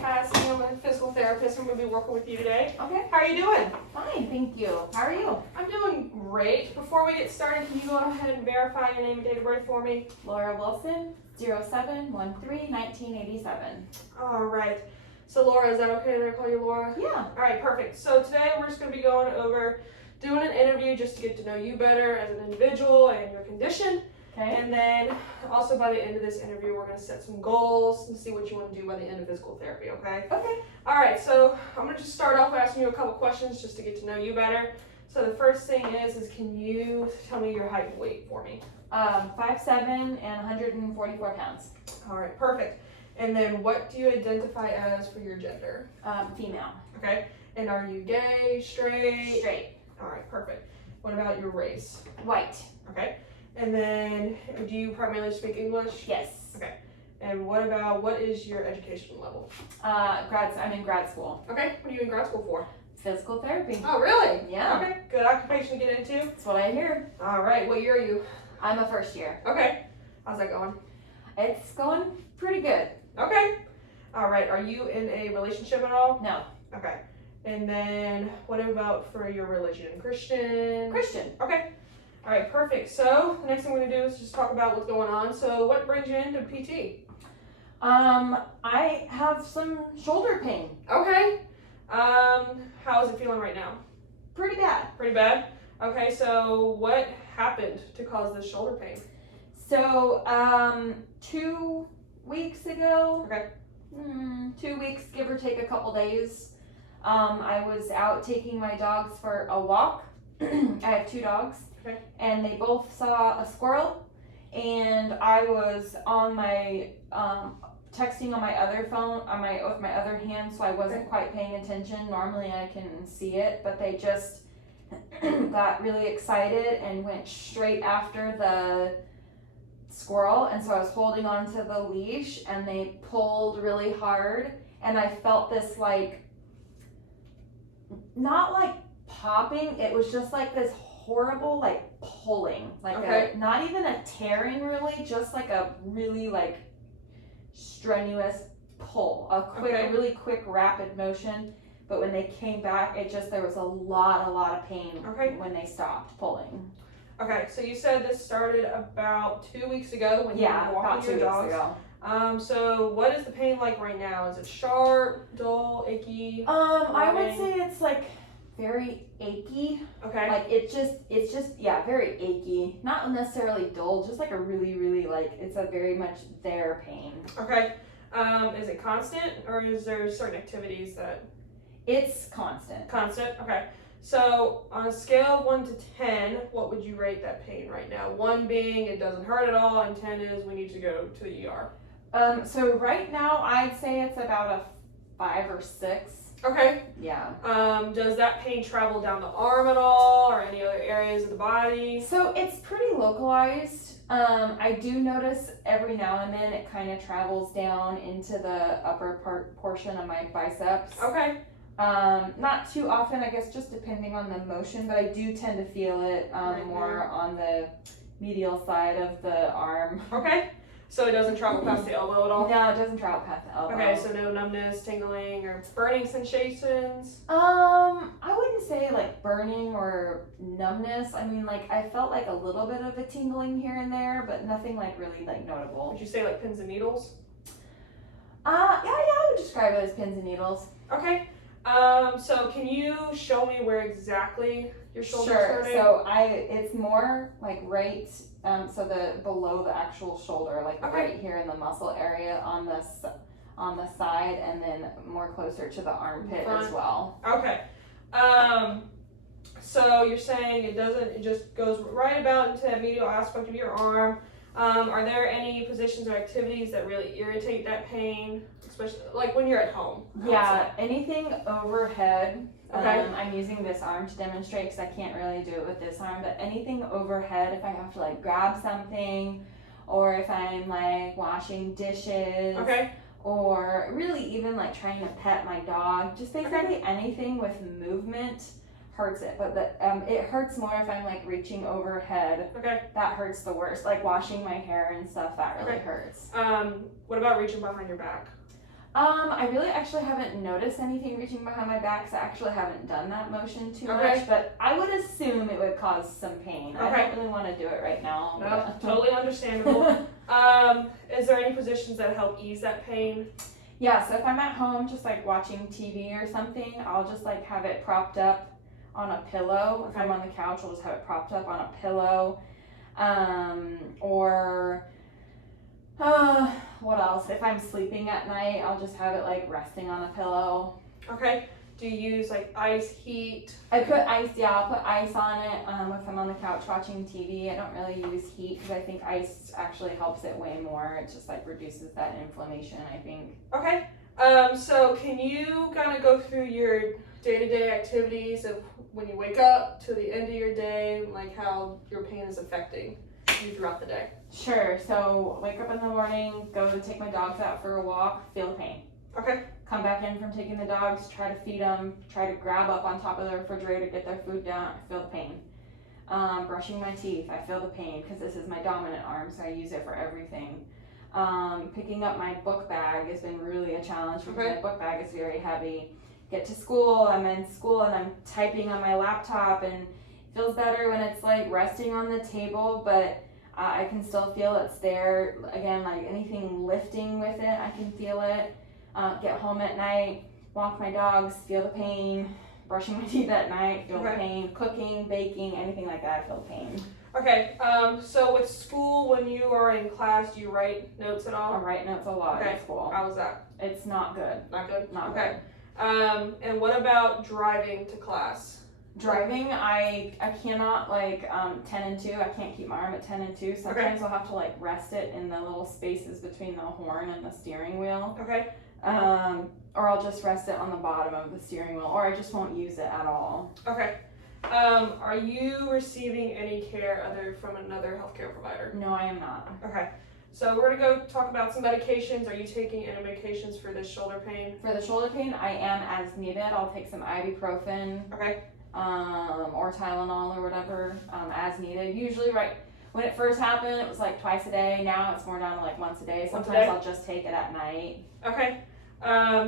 Cassidy. I'm a physical therapist. I'm going to be working with you today. Okay. How are you doing? Fine, thank you. How are you? I'm doing great. Before we get started, can you go ahead and verify your name and date of birth for me? Laura Wilson, 0713-1987. All right. So Laura, is that okay to call you Laura? Yeah. All right, perfect. So today we're just going to be going over doing an interview just to get to know you better as an individual and your condition. Okay. And then also by the end of this interview, we're going to set some goals and see what you want to do by the end of physical therapy, okay? Okay. All right, so I'm going to just start off by asking you a couple questions just to get to know you better. So the first thing is can you tell me your height and weight for me? 5'7" and 144 pounds. All right, perfect. And then what do you identify as for your gender? Female. Okay. And are you gay, straight? Straight. All right, perfect. What about your race? White. Okay. And then do you primarily speak English? Yes. Okay. And what is your education level? I'm in grad school. Okay. What are you in grad school for? Physical therapy. Oh, really? Yeah. Okay. Good occupation to get into. That's what I hear. All right. What year are you? I'm a first year. Okay. How's that going? It's going pretty good. Okay. All right. Are you in a relationship at all? No. Okay. And then what about for your religion? Christian? Christian. Okay. All right, perfect. So the next thing we're going to do is just talk about what's going on. So what brings you into PT? I have some shoulder pain. Okay. How is it feeling right now? Pretty bad. Pretty bad? Okay, so what happened to cause this shoulder pain? So, 2 weeks ago. Okay. 2 weeks, give or take a couple days. I was out taking my dogs for a walk. I have 2 dogs. Okay. And they both saw a squirrel, and I was on my texting on my other phone with my other hand, so I wasn't quite paying attention. Normally I can see it, but they just got really excited and went straight after the squirrel, and so I was holding on to the leash, and they pulled really hard, and I felt this not like popping, it was just like this horrible pulling, not even a tearing really, just like a really strenuous pull, a really quick rapid motion. But when they came back, there was a lot of pain when they stopped pulling. Okay, so you said this started about 2 weeks ago when you were walking your dogs. Ago. So what is the pain like right now? Is it sharp, dull, achy? I would say it's very achy. Okay. It's just very achy. Not necessarily dull, just a really it's a very much there pain. Okay. Is it constant or is there certain activities that? It's constant. Constant. Okay. So on a scale of 1 to 10, what would you rate that pain right now? 1 being it doesn't hurt at all, and 10 is we need to go to the ER. So right now I'd say it's about a 5 or 6. Okay. Yeah. Does that pain travel down the arm at all or any other areas of the body? So it's pretty localized. I do notice every now and then it kind of travels down into the upper portion of my biceps. Okay. Not too often, I guess, just depending on the motion, but I do tend to feel it more on the medial side of the arm. Okay. So it doesn't travel past the elbow at all? No, it doesn't travel past the elbow. Okay, so no numbness, tingling, or burning sensations? I wouldn't say burning or numbness. I mean, I felt a little bit of a tingling here and there, but nothing really notable. Would you say pins and needles? Yeah, I would describe it as pins and needles. Okay. So can you show me where exactly your shoulder's hurting? So it's more right, so below the actual shoulder, right here in the muscle area on the side, and then more closer to the armpit as well. Okay. So you're saying it just goes right about into that medial aspect of your arm. Are there any positions or activities that really irritate that pain, especially when you're at home? Yeah, anything overhead. Okay. I'm using this arm to demonstrate because I can't really do it with this arm, but anything overhead, if I have to grab something, or if I'm washing dishes. Okay. Or really even trying to pet my dog, just basically anything with movement hurts it, but it hurts more if I'm reaching overhead. Okay. That hurts the worst. Washing my hair and stuff, that really hurts. What about reaching behind your back? I really actually haven't noticed anything reaching behind my back, so I actually haven't done that motion too much, but I would assume it would cause some pain. I don't really want to do it right now. No, totally understandable. Is there any positions that help ease that pain? Yeah, so if I'm at home just like watching TV or something, I'll just like have it propped up on a pillow. If I'm on the couch, I'll just have it propped up on a pillow. Or what else? If I'm sleeping at night, I'll just have it like resting on a pillow. Okay. Do you use like ice, heat? I put ice, I'll put ice on it if I'm on the couch watching TV. I don't really use heat because I think ice actually helps it way more. It just like reduces that inflammation, I think. Okay. So can you kind of go through your day-to-day activities of when you wake up to the end of your day, like how your pain is affecting you throughout the day? Sure. So wake up in the morning, go to take my dogs out for a walk, feel the pain. Okay. Come back in from taking the dogs, try to feed them, try to grab up on top of the refrigerator, get their food down, I feel the pain. Brushing my teeth, I feel the pain because this is my dominant arm, so I use it for everything. Picking up my book bag has been really a challenge because my book bag is very heavy. Get to school, I'm in school and I'm typing on my laptop, and it feels better when it's like resting on the table, but I can still feel it's there. Again, like anything lifting with it, I can feel it. Get home at night, walk my dogs, feel the pain. Brushing my teeth at night, feel the pain. Cooking, baking, anything like that, I feel the pain. Okay, so with school, when you are in class, do you write notes at all? I write notes a lot in school. How was that? It's not good. Not good? Not good. And what about driving to class? Driving, I cannot 10 and 2. I can't keep my arm at 10 and 2. Sometimes I'll have to like rest it in the little spaces between the horn and the steering wheel. Okay. Or I'll just rest it on the bottom of the steering wheel, or I just won't use it at all. Okay. Are you receiving any care from another healthcare provider? No, I am not. Okay. So we're gonna go talk about some medications. Are you taking any medications for this shoulder pain? For the shoulder pain, I am as needed. I'll take some ibuprofen. Okay. Or Tylenol or whatever, as needed. Usually when it first happened, it was like twice a day. Now it's more down to like once a day. Sometimes I'll just take it at night. Okay.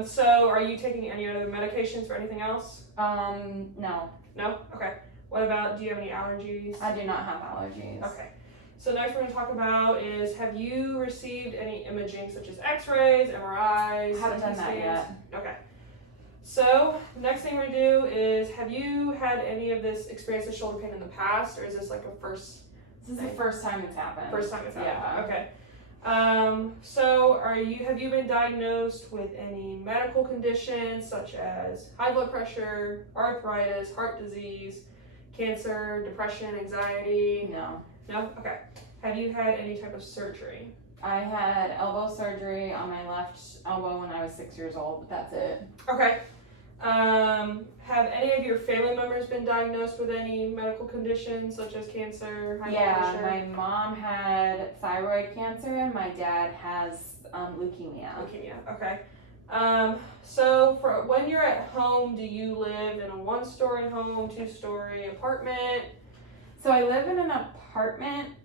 So are you taking any other medications for anything else? No. No? Okay. What about, do you have any allergies? I do not have allergies. Okay. So next we're going to talk about is, have you received any imaging such as x-rays, MRIs? I haven't done that yet. Okay. So next thing we're going to do is, have you had any of this experience with shoulder pain in the past, or is this like a first? This is the first time it's happened. First time it's happened. Yeah. Okay. So have you been diagnosed with any medical conditions such as high blood pressure, arthritis, heart disease, cancer, depression, anxiety? No. No? Okay. Have you had any type of surgery? I had elbow surgery on my left elbow when I was 6 years old, but that's it. Okay. Have any of your family members been diagnosed with any medical conditions such as cancer, high blood pressure? My mom had thyroid cancer and my dad has leukemia. Leukemia, okay. So for when you're at home, do you live in a 1-story home, 2-story apartment? So I live in an apartment.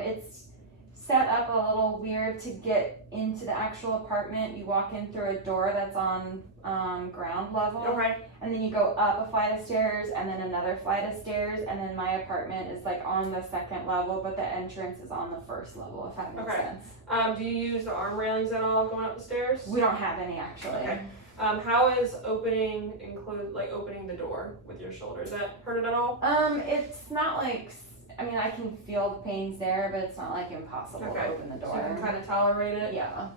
It's set up a little weird to get into the actual apartment. You walk in through a door that's on ground level. Okay. And then you go up a flight of stairs and then another flight of stairs, and then my apartment is like on the 2nd level, but the entrance is on the 1st level, if that makes sense. Do you use the arm railings at all going up the stairs? We don't have any actually. Okay. How is opening the door with your shoulder? Does that hurt it at all? It's not like, I can feel the pains there, but it's not like impossible to open the door. So you can kind of tolerate it? Yeah.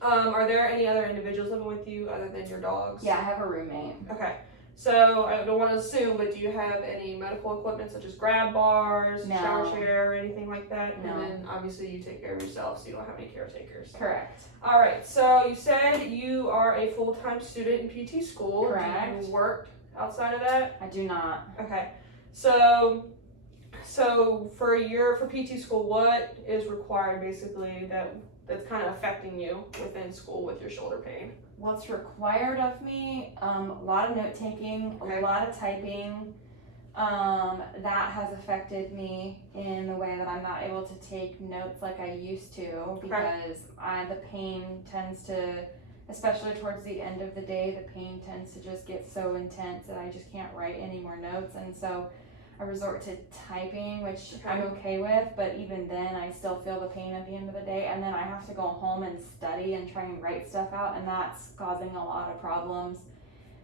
Are there any other individuals living with you other than your dogs? Yeah, I have a roommate. Okay. So I don't want to assume, but do you have any medical equipment such as grab bars, No. shower chair, or anything like that? No. And then obviously you take care of yourself, so you don't have any caretakers. Correct. All right. So you said you are a full-time student in PT school. Correct. Do you work outside of that? I do not. Okay. So for PT school, what is required basically that's kind of affecting you within school with your shoulder pain? What's required of me, a lot of note taking, a lot of typing. That has affected me in the way that I'm not able to take notes like I used to, because the pain tends to, especially towards the end of the day, the pain tends to just get so intense that I just can't write any more notes. And so I resort to typing, which I'm okay with, but even then I still feel the pain at the end of the day. And then I have to go home and study and try and write stuff out, and that's causing a lot of problems.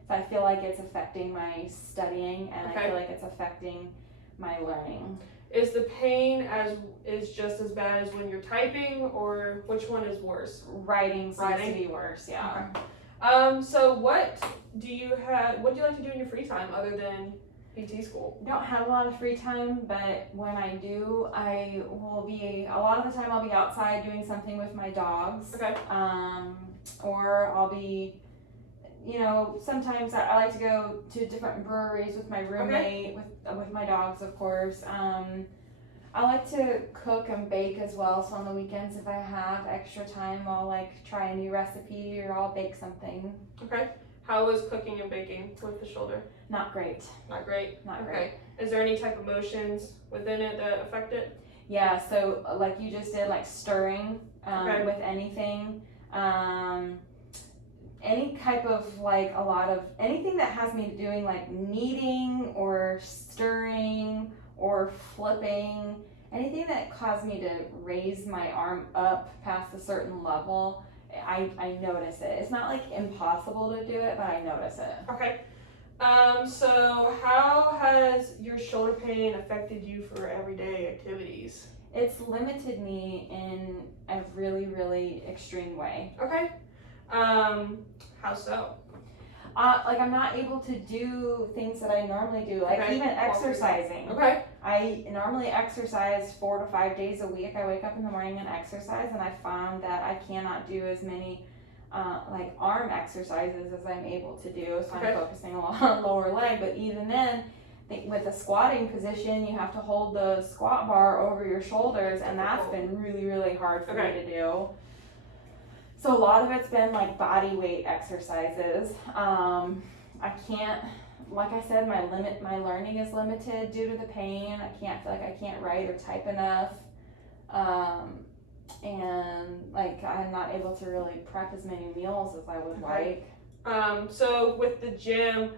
So I feel like it's affecting my studying, and I feel like it's affecting my learning. Is the pain is just as bad as when you're typing, or which one is worse? Writing seems to be worse, yeah. Okay. So what do you like to do in your free time other than PT school? I don't have a lot of free time, but when I do, a lot of the time I'll be outside doing something with my dogs. Okay. Or I'll be, sometimes I like to go to different breweries with my roommate, with my dogs, of course. I like to cook and bake as well, so on the weekends if I have extra time, I'll like try a new recipe or I'll bake something. Okay. How is cooking and baking with the shoulder? Not great. Not great? Not great. Is there any type of motions within it that affect it? Yeah, so like you just did, like stirring with anything. Any type of anything that has me doing like kneading or stirring or flipping, anything that caused me to raise my arm up past a certain level, I notice it. It's not like impossible to do it, but I notice it. Okay. So how has your shoulder pain affected you for everyday activities? It's limited me in a really, really extreme way. Okay. How so? Like I'm not able to do things that I normally do, like even exercising. Okay. I normally exercise 4 to 5 days a week. I wake up in the morning and exercise, and I found that I cannot do as many like arm exercises as I'm able to do, so I'm focusing a lot on lower leg. But even then, with the squatting position, you have to hold the squat bar over your shoulders, and that's been really, really hard for me to do. So a lot of it's been like body weight exercises. I can't, like I said, my learning is limited due to the pain. I feel like I can't write or type enough. And like I'm not able to really prep as many meals as I would like. So with the gym,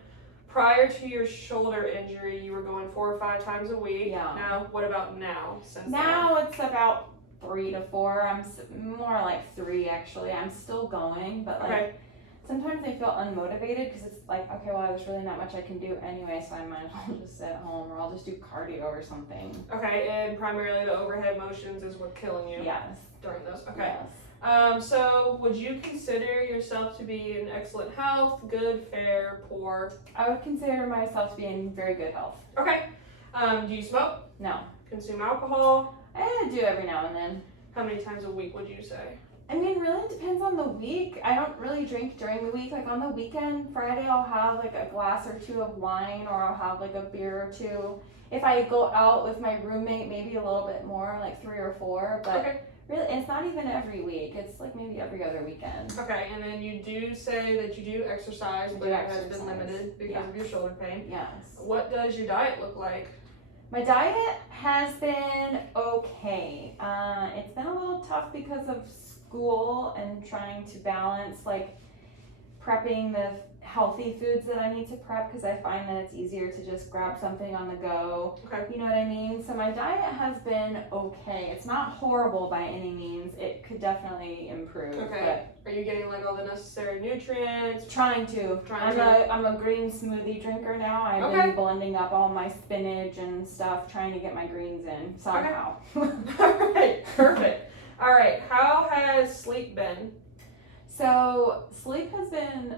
prior to your shoulder injury, you were going 4 or 5 times a week. Yeah. Now, what about now? Now it's about 3 to 4. I'm more like 3 actually. I'm still going, but like sometimes I feel unmotivated because it's like, okay, well, there's really not much I can do anyway, so I might as well just sit at home, or I'll just do cardio or something. Okay, and primarily the overhead motions is what's killing you. Yes. During those. Okay. Yes. So would you consider yourself to be in excellent health, good, fair, poor? I would consider myself to be in very good health. Okay. Do you smoke? No. Consume alcohol? I do every now and then. How many times a week would you say? I mean, really depends on the week. I don't really drink during the week. Like on the weekend, Friday, I'll have like a glass or 2 of wine, or I'll have like a beer or 2. If I go out with my roommate, maybe a little bit more, like 3 or 4. But really, it's not even every week. It's like maybe every other weekend. Okay, and then you do say that you do exercise, but it has been limited because of your shoulder pain. Yes. What does your diet look like? My diet has been okay. It's been a little tough because of school and trying to balance like prepping the healthy foods that I need to prep, because I find that it's easier to just grab something on the go. Okay. You know what I mean? So my diet has been okay. It's not horrible by any means. It could definitely improve. Okay. But are you getting like all the necessary nutrients? Trying to. I'm a green smoothie drinker now. I've been blending up all my spinach and stuff, trying to get my greens in somehow. All right. Perfect. All right. How has sleep been? So sleep has been,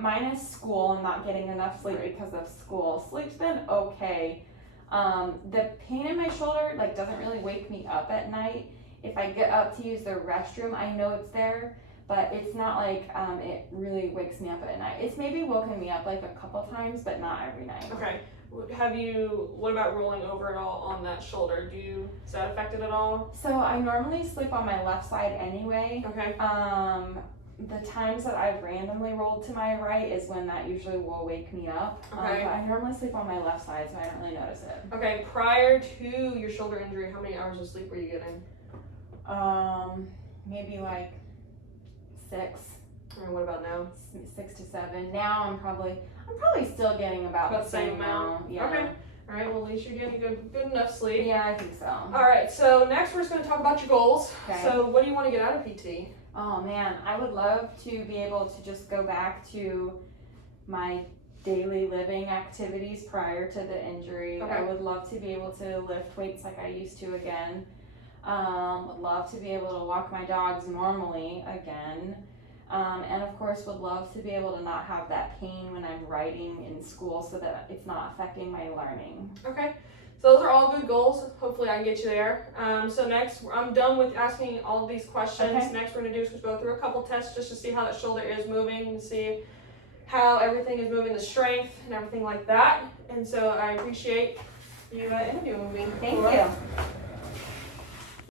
minus school and not getting enough sleep because of school, sleep's been okay. The pain in my shoulder like doesn't really wake me up at night. If I get up to use the restroom, I know it's there, but it's not like it really wakes me up at night. It's maybe woken me up like a couple times, but not every night. Okay. What about rolling over at all on that shoulder? Is that affected at all? So I normally sleep on my left side anyway. Okay. The times that I've randomly rolled to my right is when that usually will wake me up. Okay. But I normally sleep on my left side, so I don't really notice it. Okay, prior to your shoulder injury, how many hours of sleep were you getting? Maybe like 6. And what about now? 6 to 7. Now I'm probably still getting about About the same amount. Yeah. Okay. All right. Well, at least you're getting good enough sleep. Yeah, I think so. All right. So next, we're just going to talk about your goals. Okay. So, what do you want to get out of PT? Oh man, I would love to be able to just go back to my daily living activities prior to the injury. Okay. I would love to be able to lift weights like I used to again. Would love to be able to walk my dogs normally again. And of course would love to be able to not have that pain when I'm writing in school so that it's not affecting my learning. Okay. So those are all good goals. Hopefully I can get you there. So next, I'm done with asking all of these questions. Okay. Next we're going to do is just go through a couple tests just to see how that shoulder is moving and see how everything is moving, the strength and everything like that. And so I appreciate you interviewing me. Thank you.